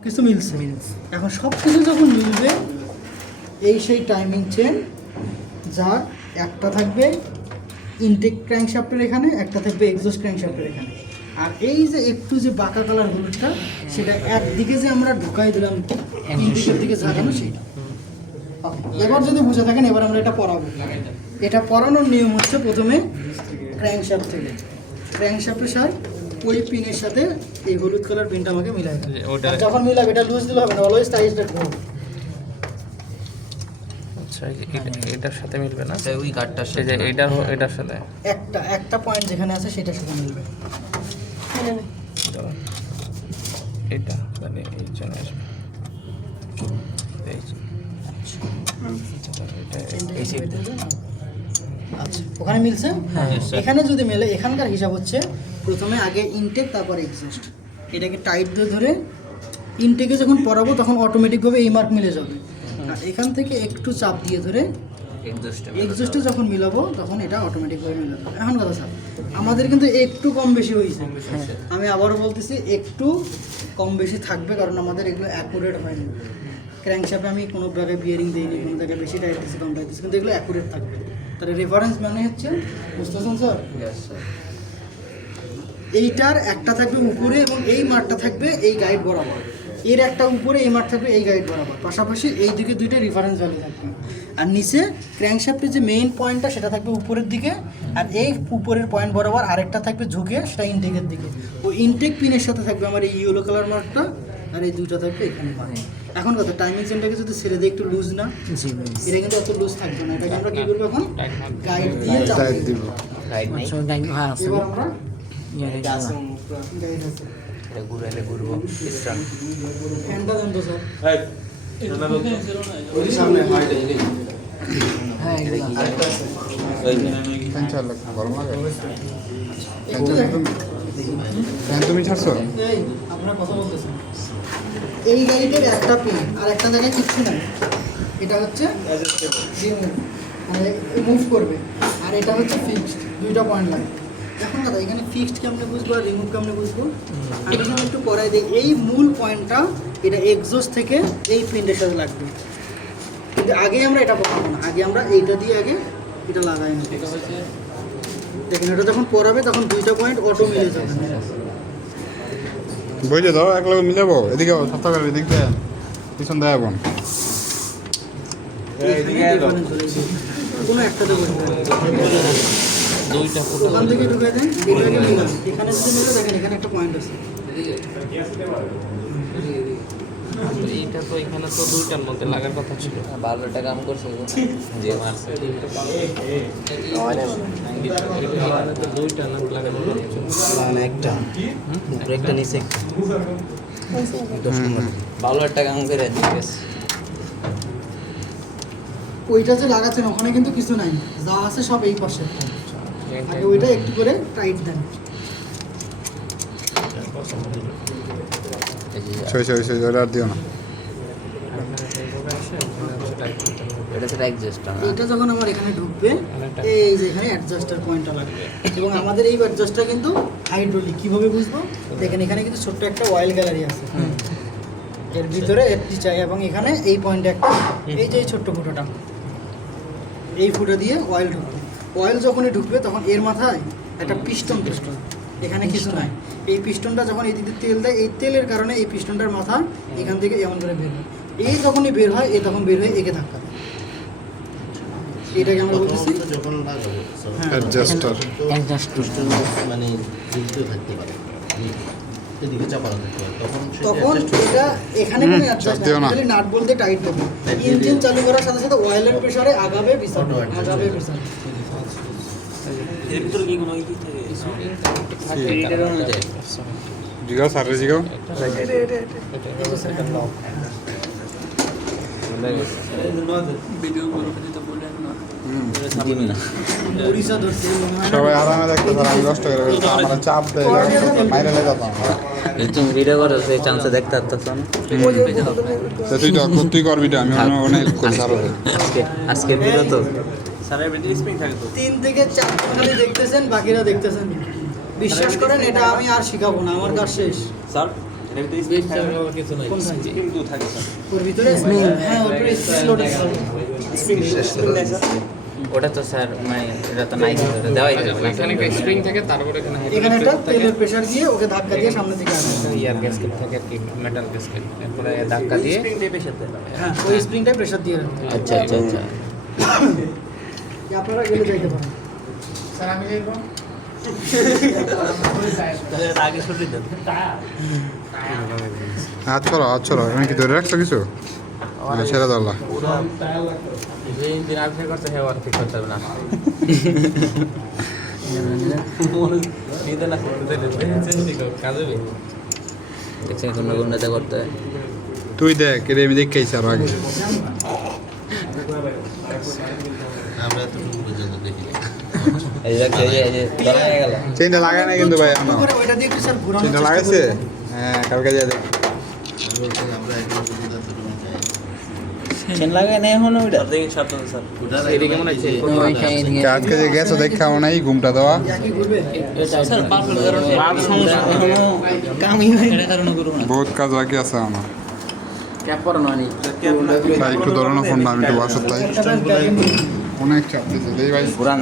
কিছু মিলছে। এখন সব কিছু যখন মিলবে, এই সেই টাইমিং চেন, যার একটা থাকবে ইনটেক ক্র্যাঙ্কশ্যাফটের এখানে, একটা থাকবে এক্সস্ট ক্র্যাঙ্কশ্যাফটের এখানে। আর এই যে একটু যে বাঁকা কালার হলুদটা, সেটা একদিকে যে আমরা ঢুকাই দিলাম ইনটেকের দিকে ঝাঁকানো, সেইটা। এবার যদি বুঝে থাকেন, এবার আমরা এটা পরাবো। এটা পরানোর নিয়ম হচ্ছে, প্রথমে ক্র্যাঙ্কশ্যাফট থেকে ক্র্যাঙ্কশ্যাফটের সাথে ওই পিনের সাথে এই হলুদ কালার পিনটা আমাকে মিলাই দেবে। আর যখন মিলাবে, এটা লুজ দিলে হবে না, অলওয়েজ টাইট রাখতে হবে। আচ্ছা, এটার সাথে মিলবে না, ওই গার্ডটার সাথে এটার সাথে একটা পয়েন্ট যেখানে আছে সেটার সাথে মিলবে। এটা মানে এই জন্য আসবে আচ্ছা, ওখানে মিলছে। এখানে যদি মেলে, এখানকার হিসাব হচ্ছে প্রথমে আগে ইনটেক, তারপর এক্সস্ট। এটাকে টাইট দিয়ে ধরে ইনটেকে যখন পরাবো, তখন অটোমেটিকভাবে এই মার্ক মিলে যাবে। আর এখান থেকে একটু চাপ দিয়ে ধরে এক্সস্টে যখন মিলাবো, তখন এটা অটোমেটিকভাবে মিলে যাবে। এখন কথা স্যার, আমাদের কিন্তু একটু কম বেশি হয়েছে। আমি আবারও বলতেছি, একটু কম বেশি থাকবে, কারণ আমাদের এগুলো অ্যাকুরেট হয়নি। ক্র্যাঙ্কশ্যাফটে আমি কোনো জায়গায় বিয়ারিং দিইনি, কোনো জায়গায় বেশি টাইট দিচ্ছি, কম টাইট দিচ্ছি, কিন্তু এগুলো অ্যাকুরেট থাকবে। তাহলে রেফারেন্স মানে হচ্ছে, বুঝতেছেন স্যার? এইটার একটা থাকবে উপরে, এবং এই মাঠটা থাকবে এই গাইড বরাবর। এর একটা উপরে, এই মাঠ থাকবে এই গাইড বরাবর, পাশাপাশি এই দিকে দুইটা রেফারেন্স ভ্যালু থাকবে। আর নিচে ক্র্যাঙ্কশ্যাফটের যে মেইন পয়েন্টটা, সেটা থাকবে উপরের দিকে, আর এই উপরের পয়েন্ট বরাবর আরেকটা থাকবে ঝুঁকে, সেটা ইনটেকের দিকে। ও ইনটেক পিনের সাথে থাকবে আমার এই ইয়েলো কালার মার্কটা, আর এই দুইটা থাকবে এখানে। এখন কথা, টাইমিং চেনটাকে যদি ছেড়ে দিই, একটু লুজ না, এটা কিন্তু এত লুজ থাকবে না। এটাকে আমরা কী করবো, এখন গাইড দিয়ে চাপ দিব। এবার আমরা গাইড আছে, ঘুরাইলে ঘুরবো। ফ্যানটা দেন তো স্যার। তুমি ছাড়ছো? এই আপনারা কথা বলতেছেন, এই গাড়িটার একটা পিন আর একটা জায়গায় কিচ্ছু নাই। এটা হচ্ছে রিমুভ, মানে মুভ করবে, আর এটা হচ্ছে ফিক্সড। দুইটা পয়েন্ট লাগে। এখন কথা, এখানে ফিক্সড কেমনে বুঝবো আর রিমুভ কেমনে বুঝবো, আমি যখন একটু পড়াই দিই। এই মূল পয়েন্টটা, এটা এক্সস্ট থেকে এই পিনটার সাথে লাগবে, কিন্তু আগে আমরা এটা পড়াবো না। আগে আমরা এইটা দিয়ে আগে এটা লাগাই না। দেখেন, এটা যখন পড়াবে, তখন দুইটা পয়েন্ট অটো মিলে যাবে। বইলে দাও, এক লগে মিলাবো। এদিকে সপ্তাহ করবে, এদিক দিয়ে পিছন দেয় বোন। কোনো একটাতে বসবে, দুইটা ওখান থেকে ঢুকে দেন, এটাকে মিলান। এখানে যদি মিলে, দেখেন এখানে একটা পয়েন্ট আছে। এইটা তো এখানে তো দুইটার মধ্যে লাগার কথা ছিল। 12টা কাম করছে যে মারছে। এখানে তো দুইটা না লাগানো না, একটা উপরে একটা নিচে 10 নম্বর 12টা কাম করে দিয়েছে। ওইটা যে লাগাচ্ছেন, ওখানে কিন্তু কিছু নাই, যা আছে সব এই পাশে। আগে ওইটা একটু করে টাইট দেন। ওটা আর দিও না। এটা তো অ্যাডজাস্ট না। এইটা যখন আমার এখানে ঢুকবে, এই যে এখানে অ্যাডজাস্টার পয়েন্টটা লাগবে। এবং আমাদের এই অ্যাডজাস্টটা কিন্তু হাইড্রোলিক। কীভাবে বুঝবো? দেখেন, এখানে কিন্তু ছোট্ট একটা অয়েল গ্যালারি আছে, এর ভিতরে একটি চাই, এবং এখানে এই পয়েন্টে একটা, এই যে এই ছোট্ট ফুটোটা, এই ফুটো দিয়ে অয়েল ঢুকবে। অয়েল যখনই ঢুকবে, তখন এর মাথায় একটা পিস্টন, এখানে কিছু নাই। এই পিস্টনটা যখন এই দিকে তেল দেয়, এই তেলের কারণে এই পিস্টনটার মাথা এখান থেকে এমন করে বের হয়। এই যখনই বের হয়, এ তখন বের হয়ে একে ধাক্কা দেয়। এটাকে আমরা বলতেছি যখন লাগাবো অ্যাডজাস্টার। মানে ঝুলতে থাকতে পারে, এদিকে চাপানো থাকতে পারে, তখন এটা এখানে কোনো অ্যাডজাস্ট দিও না। খালি নাট বলতে টাইট দেবো। ইঞ্জিন চালু করার সাথে সাথে অয়েলের প্রেসারে আগাবে পিছাবে, আগাবে পিছাবে। এর ভিতরে কি কোনো কিছু থাকে? এটার অনুযায়ী জিগাও, সারে জিগাও। ভিডিও করে দিতে বলেন না। দিবি না। পরিচয় ধরছে মনে হয় না। সবাই আরামে দেখতে পারে, আমি কষ্ট করে ফেলতাম। আমার চাপ দেয়, মাইরে লেগে যেতাম। তুমি ভিডিও করো, সেই চান্সে দেখতে পারতেছ না। তো তুই করবি, আমি অনেক করি আরো। আজকে ভিডিও তো 3 থেকে 4 খালি দেখতেছেন, বাকিরা দেখতেছেন। বিশ্বাস করেন, এটা আমি আর শিখাবো না, আমার কাজ শেষ। স্যার কোনখানে? কিন্তু থাকে স্যার ওর ভিতরে হ্যাঁ ওর ভিতরে স্প্রিং লোড আছে। ওটা তো স্যার মানে এটা তো নাই ভিতরে দেওয়াই যাবে না এখানে একটা স্প্রিং থাকে তারপরে এখানে এখানে একটা তেলের প্রেসার দিয়ে ওকে ধাক্কা দিয়ে সামনে দিকে আনে। ইয়ার গ্যাসকেট থাকে আর কি মেটাল গ্যাসকেট এরপরে ধাক্কা দিয়ে হ্যাঁ ওই স্প্রিংটাই প্রেসার দিয়ে রাখতে হবে। আচ্ছা আচ্ছা আচ্ছা আপনারা গেলে যাইতে পারেন। স্যার আমি যাইব। আগে ছুটি দেন। হাত ছড়ো এখানে কি ধরে রাখছো কিছু ছেড়ে দল্লা যে ইঞ্জিন আপনি করতে হেও আর ঠিক করতে হবে না নিতে না কাজ হবে দেখছেন কোন গুন্ডাতে করতে হয় তুই দেখ এটা আমি দেখেছি আর আগে আমরা তো পর্যন্ত দেখি এই দেখছে এই যে ধরা হয়ে গেল চেনটা লাগায় না কিন্তু ভাই এখনো করে ওইটা দিয়ে একটু স্যার ঘোরানোর চেনটা চেষ্টা লাগাইছে করবেন। হ্যাঁ কালকে যা দেখ বলতে আমরা এখন পর্যন্ত রুমে যাই চেন লাগায় না এখন ওইটা এদিকে কেমন আছে আজকে যে গেছো দেখা নাই ঘুমটা দেওয়া একই ঘুরবে। বহুত কাজ বাকি আছে আমার ক্যাপ পরা নয় ভাই একটু ধরো না ফোনটা আমি একটু বাসার তাই একটা ব্যাস গ্যারেন্টি নেই। অনেক চাপ দিচ্ছে এই ভাই পুরান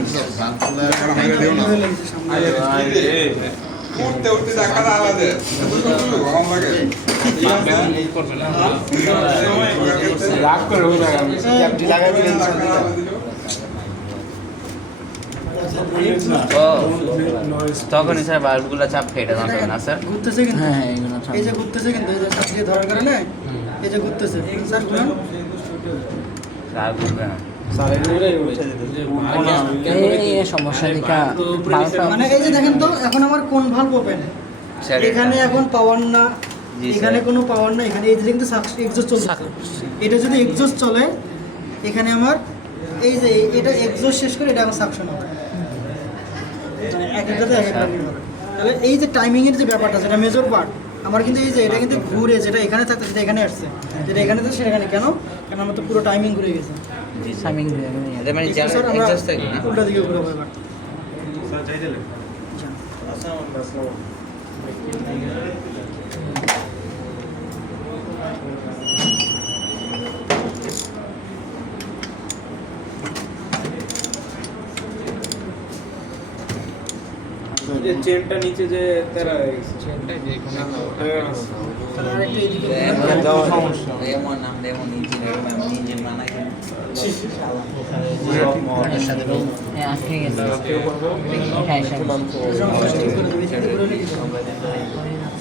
উঠতে উঠতে দেখা আলাদা গরম লাগে রাগ করে হয়ে গেল ক্যাপটি লাগাই দিলেন তখনই স্যার বাল্বগুলো চাপ ফেটে যাবে না স্যার ঘুরতেছে কিন্তু হ্যাঁ এগুলো এই যে ঘুরতেছে কিন্তু এই যে চাপ দিয়ে ধরার কারণে এই যে ঘুরতেছে স্যার ঘুরান। আর বুঝবে না সমস্যা মানে এই যে দেখেন তো এখন আমার কোন ভালভ ওপেন স্যার এখানে এখন পাওয়ার না জি, এখানে স্যার। কোনো পাওয়ার না এখানে এই যে কিন্তু এক্সজস্ট চলছে এটা যদি এক্সজস্ট চলে এখানে আমার এই যে এটা এক্সজস্ট শেষ করে এটা আমার সাকশন হবে মানে এক একটাতে এক একটা নির্ভর করে। তাহলে এই যে টাইমিং এর যে ব্যাপারটা যেটা মেজর পার্ট আমার কিন্তু এই যে এটা কিন্তু ঘুরে যেটা এখানে থাকতো সেটা এখানে আসছে যেটা এখানে তো সেটা এখানে কেন কারণ আমার তো পুরো টাইমিং ঘুরে গেছে এটা মানে একটু স্যার আমরা এক্সস্ট থাকে না উল্টা দিকে ঘুরে ব্যাপার চেনটা নিচে যে তেরা হয়ে গেছে চেনটা যে এখানে তাহলে আরেকটা এদিকে সমস্যা এমন নাম দেমন ইঞ্জিন বানাই সমস্যা ঠিক করে দেবে এদিকে ঘুরে নিয়ে যাবে।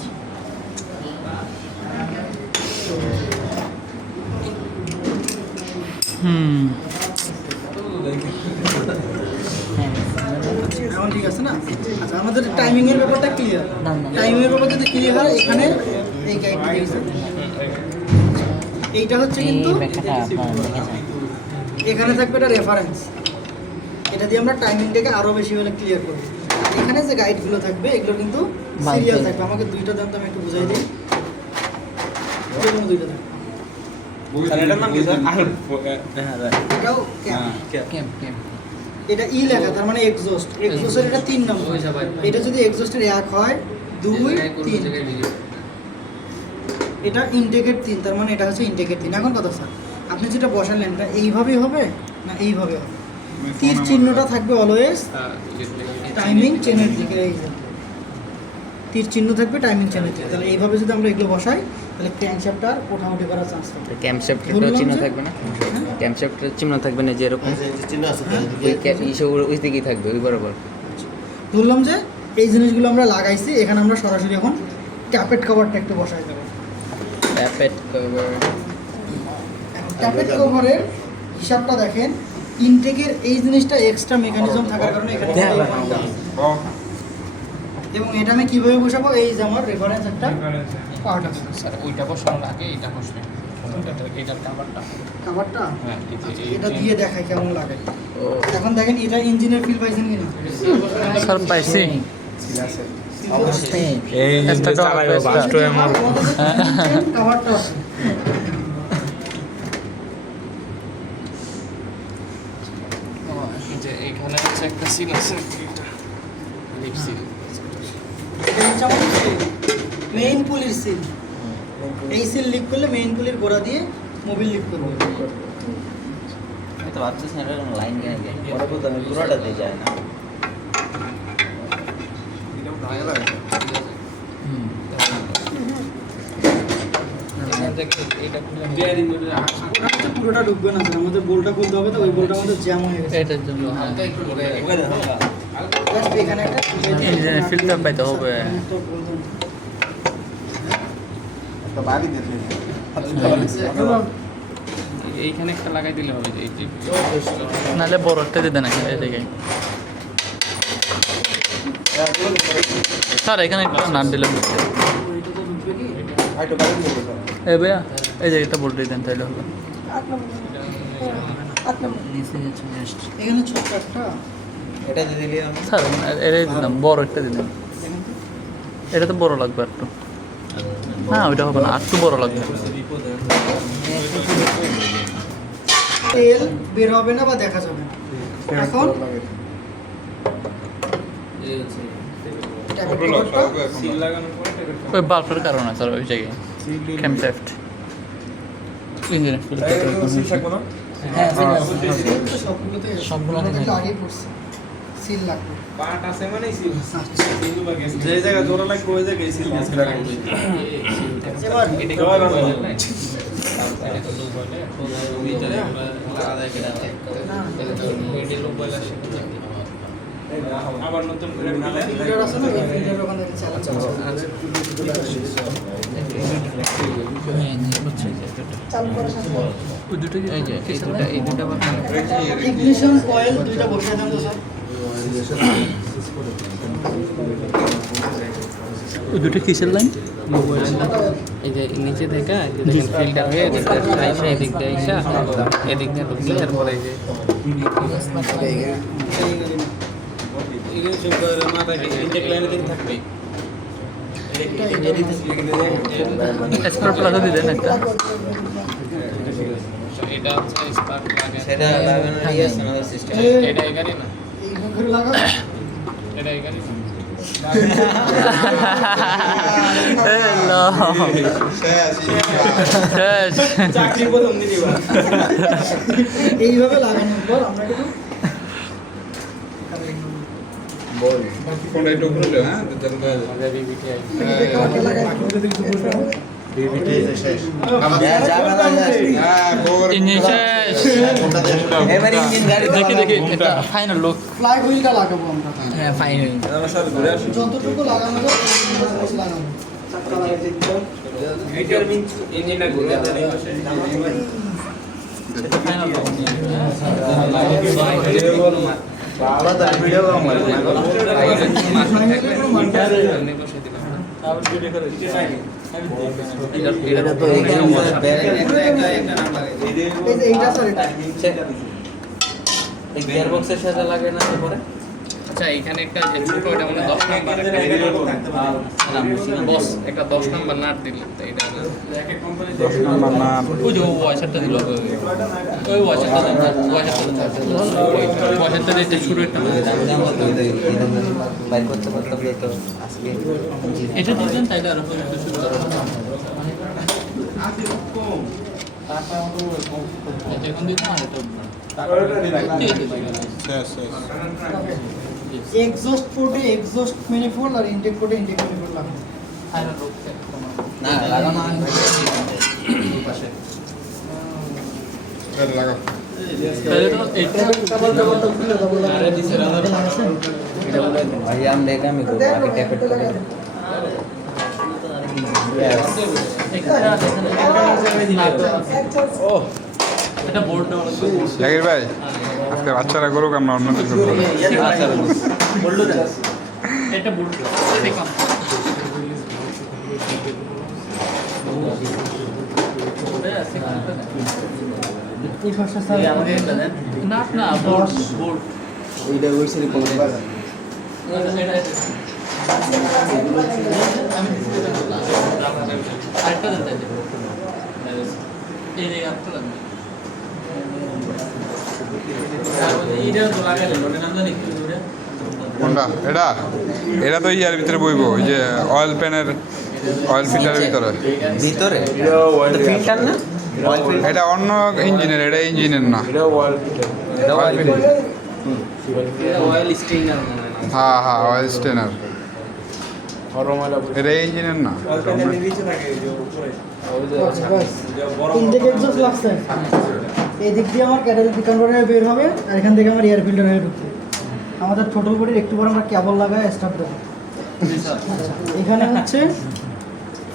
এখন ঠিক আছে না আচ্ছা আমাদের টাইমিং এর ব্যাপারটা ক্লিয়ার টাইমিং এর ব্যাপার যদি ক্লিয়ার হয় এখানে এই গাইডটা দিয়েছে এইটা হচ্ছে কিন্তু এখানে থাকবে এটা রেফারেন্স এটা দিয়ে আমরা টাইমিংটাকে আরো বেশি হলে ক্লিয়ার করব এখানে যে গাইডগুলো থাকবে এগুলো কিন্তু সিরিয়াল থাকবে আমাকে দুইটা দাম তো আমি একটু বুঝাই দিই দুইটা দাম এটার নাম কি স্যার এটাও এটা ই লেখা তার মানে এক্সজস্টের এটা 3 নম্বর এটা যদি এক্সজস্টের 1 হয় 2 3 এটা ইনটেকের 3 তার মানে এটা হচ্ছে ইনটেকের 3 এখন কথা স্যার আপনি যেটা বসালেন এটা এইভাবেই হবে না এইভাবে হবে তীর চিহ্নটা থাকবে অলওয়েজ টাইমিং চেনের দিকে এই যে তীর চিহ্ন থাকবে টাইমিং চেনের দিকে তাহলে এইভাবে যদি আমরা এগুলো বসাই তাহলে ক্র্যাঙ্কশ্যাফটটার ওঠাউঠি করার চান্স থাকবে ক্যাম্পশেফটের চিহ্ন থাকবে না ক্যাম্পশেফটের চিহ্ন থাকবে না যে এরকম যে চিহ্ন আছে ওই ইসে ওই দিকেই থাকবে ওই বরাবর বললাম যে এই জিনিসগুলো আমরা লাগাইছি এখানে আমরা সরাসরি এখন ট্যাপেট কভারটা একটু বসাই দেবো ট্যাপেট কভার ট্যাপেট কভারের হিসাবটা দেখেন ইনটেকের এই জিনিসটা এক্সট্রা মেকানিজম থাকার কারণে এখানে এই পয়েন্টটা আছে। এবং এটা আমি কীভাবে বসাবো এই যে আমার রেফারেন্স একটা পার্ট আছে স্যার ওইটা বসানোর আগে এটা বসবে এটার কাভারটা কাভারটা হ্যাঁ এটা দিয়ে দেখায় কেমন লাগে এখন দেখেন এটা ইঞ্জিনের ফিল পাইছেন কিনা স্যার পাইছি এই একটা চালাবে বাস্ট এমন কাভারটা আছে যে এইখানে হচ্ছে একটা সিল আছে লিপ সিল এটা হচ্ছে আমাদের মেইন পুলিশ সিল এই সিল লিক করলে মেইনগুলির গোড়া দিয়ে মোবিল লিক করবে। আমি তো ভাবতেছি এটা কোনো লাইন কেন পরে বলতে আমি পুরোটা দিয়ে যায় না। পুরোটা ঢুকবে না স্যার, আমাদের বোল্টটা খুলতে হবে, তো ওই বোল্টটা আমাদের জ্যাম হয়ে গেছে। এটার জন্য Just এখানে একটা ইঞ্জিনের ফিল্টার পাইতে হবে। তো বলুন। এইখানে একটা লাগাই দিলে হবে এই যে নাহলে বড় একটা দিতে না এই জায়গায়। স্যার এখানে একটা নাট দিলে বুঝতে ওইটা তো ঢুকবে কি? এ ভাইয়া এই জায়গাটা বলতে দেন তাইলে হবে। এখানে ছোট্ট একটা এটা দিয়ে দিলে আমি স্যার এটাই দিলাম, বড় একটা দিলাম। এটা তো বড় লাগবে একটু। না ওইটা হবে না, একটু বড় লাগবে। তেল বের হবে না বা দেখা যাবে না। এখন ট্যাপের পেপারটা সিল লাগানোর পরে ট্যাপের ওই বাল্বের কারণে স্যার ওই জায়গায় ক্যাম্প লেফট ইঞ্জিনের ফিল্টার। হ্যাঁ সিল তো সবগুলোতে সবগুলোতে কিন্তু আগেই পড়ছে সিল লাগবে। পার্ট আছে মানে সিল সিল লাগে যে জায়গা জোড়া লাগবে ওই জায়গায় সিল লাগবে। এবার আবার নতুন করে ফিল্টার আছে না, এই ফিল্টার ওখান থেকে চালানো চালু করার সাথে ওই দুটো এই দুটো ইগনিশন কয়েল দুইটা বসিয়ে দেন তো স্যার। ওই দুটো কিসের লাইন? এই যে নিচে থেকে দেখেন ফিল্টার হয়ে এদিকটা আইসা এদিক দিয়ে আইসা এদিক দিয়ে ঢুকলে তারপরে এই যে এগুলো সব মাথায় ইনটেক লাইনে দিকে থাকবে। স্পার্ক প্লাগও দিলেন একটা। এটা হচ্ছে স্পার্ক লাগে সেটা লাগানোর ইয়ে আছে না সিস্টেম। এটা এখানে না এই ঘরে লাগাও। এটা এখানে না হ্যালো শেষ। চাকরি প্রথম দিনই বা এইভাবে লাগানোর পর আমরা কিন্তু ফোনটা একটু খুলে হ্যাঁ ইঞ্জিন শেষ। এবারে ইঞ্জিন গাড়ি দেখি দেখি এটা ফাইনাল লুক। ফ্লাই হুইলটা লাগাবো আমরা। হ্যাঁ ফাইনাল। যতটুকু লাগানো যায় ততটুকু লাগাবো। চাকা লাগাতে দিলাম। মিটার মিন ইঞ্জিনটা ঘুরে দেন এই পাশে ভিডিও কম করে এটা তো এখানে একটা নাম লাগাই এই যে এইটা স্যার এটা। এই গিয়ার বক্সের সাথে লাগে না পরে। আচ্ছা এখানে একটা যে ছোট এটা মানে 10 নাম্বার একটা বস একটা 10 নাম্বার নাট দিলেন তো এটা ওই যে ওয়াশারটা দিল ওই ওয়াশারটা দেন ওয়াশারটা দিতে শুরু একটা বাইর করতে পারতাম তো আজকে এটা দিবেন তাইলে আর শুরু করব। এখন দিতে মানে তো এক্সস্ট পোর্টে এক্সস্ট ম্যানিফোল্ড আর ইনটেক পোর্টে ইনটেক ম্যানিফোল্ড লাগাবো। Final look. না লাগানো হয় পাশে লাগাও তাহলে তো এটা ভাই আমি দেখে আমি করবো আগে ট্যাপেট করে ও এটা বোর্ডটা জাকির ভাই আজকে বাচ্চারা করুক, আমরা অন্য কিছু করবো। এটা বোর্ড দেখলাম এই পাশে স্যার আমাকে এটা দেন না না বোর্ড বোর্ড ওইটা ওই সাইডে কম পারে আরেকটা দেন তাইলে এই যে আপটা দেন এইটা তো লাগাইলেন ওটা নাম জানি কি ওটা কোনটা? এটা এটা তো ইয়ার ভিতরে বইবো, ওই যে অয়েল প্যানের অয়েল ফিল্টারের ভিতরে ভিতরে ফিল্টার না অয়েল ফিল্টার এটা অন্য ইঞ্জিনের, এটা ইঞ্জিনের না। এটা অয়েল ফিল্টার অয়েল স্টেইনার মনে হয় না। হ্যাঁ হ্যাঁ, অয়েল স্টেনার। এটা ইঞ্জিনের না। ইনটেক এক্সস্ট লাগছে, এই দিক দিয়ে আমার ক্যাটালিটিক কন্ট্রোলার বের হবে আর এখান থেকে আমার এয়ার ফিল্টার হয়ে ঢুকবে। আমাদের টোটাল বডির একটু পর আমরা কেবল লাগায় স্টার্ট দেবো। এখানে হচ্ছে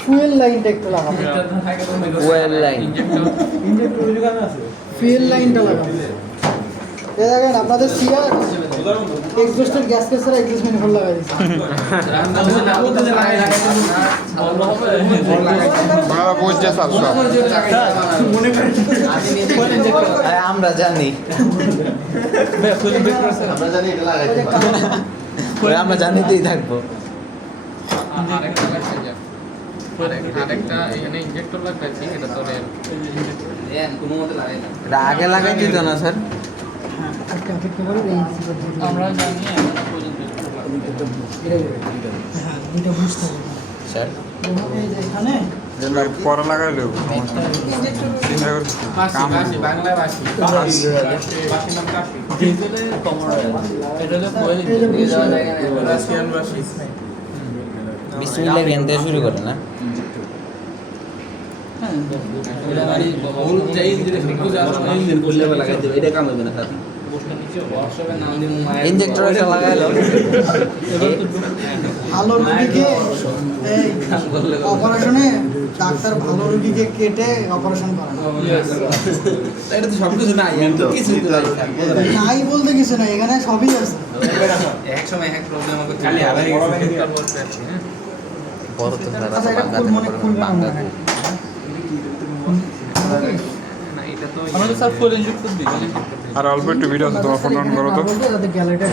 ফুয়েল লাইনটা একটু লাগাবো, ওয়েল লাইন ফুয়েল লাইনটা লাগাবো। এই দেখেন আপনাদের সিয়া এক্সস্টের গ্যাস কেসার এক্সস্ট ম্যানিফোল্ড লাগাই দিয়েছে। ওনারা বুঝছে স্যার সব। আরে আমরা জানি আমরা জানি এটা লাগাইতে ওই আমরা জানিতেই থাকবো আরেকটা লাগছে যা। আরেকটা এখানে ইনজেক্টর লাগবে কি এটা তো কোনো মতে লাগাই না। এটা আগে লাগাই দিত না স্যার হ্যাঁ, একটা অপেক্ষা করে এই আমরা জানি এখনো পর্যন্ত হ্যাঁ, দুটো বুঝতে হবে। স্যার এই যে এখানে পরে লাগাইলে চিন্তা করছি কাম বাংলায় বাসি বাসি নাম কাশি এটা হলো কোয়েল এই যে বুঝতে হবে। রাশিয়ান বাসি বিসমিল্লাহ জ্ঞান দিয়ে শুরু করে না এটা মানে বহুল যাই ইঞ্জিন ফিক্স আসলে ইঞ্জিন করলে লাগাই দেব এটা কাম হবে না স্যার ওয়ার্কশপের নাম দিমু ইনজেক্টর এটা লাগাইলো ভালো রুগীকে এই অপারেশনে ডাক্তার ভালো রুগীকে কেটে অপারেশন করান। এটা তো সব কিছু নাই তো কিছু তো নাই বলতে কিছু নাই, এখানে সবই আছে। এক সময় এক প্রবলেম হবে খালি আবার বড় তো স্যার আচ্ছা, এটা খুব মনে খুলবে না মনে হয়। না এটা তো আমাদের স্যার ফুল ইনজেক্টর দিই। আর অল্প একটু ভিডিও আছে, তোমার ফোন অন করো তো। বলতে যাতে গ্যালারিটা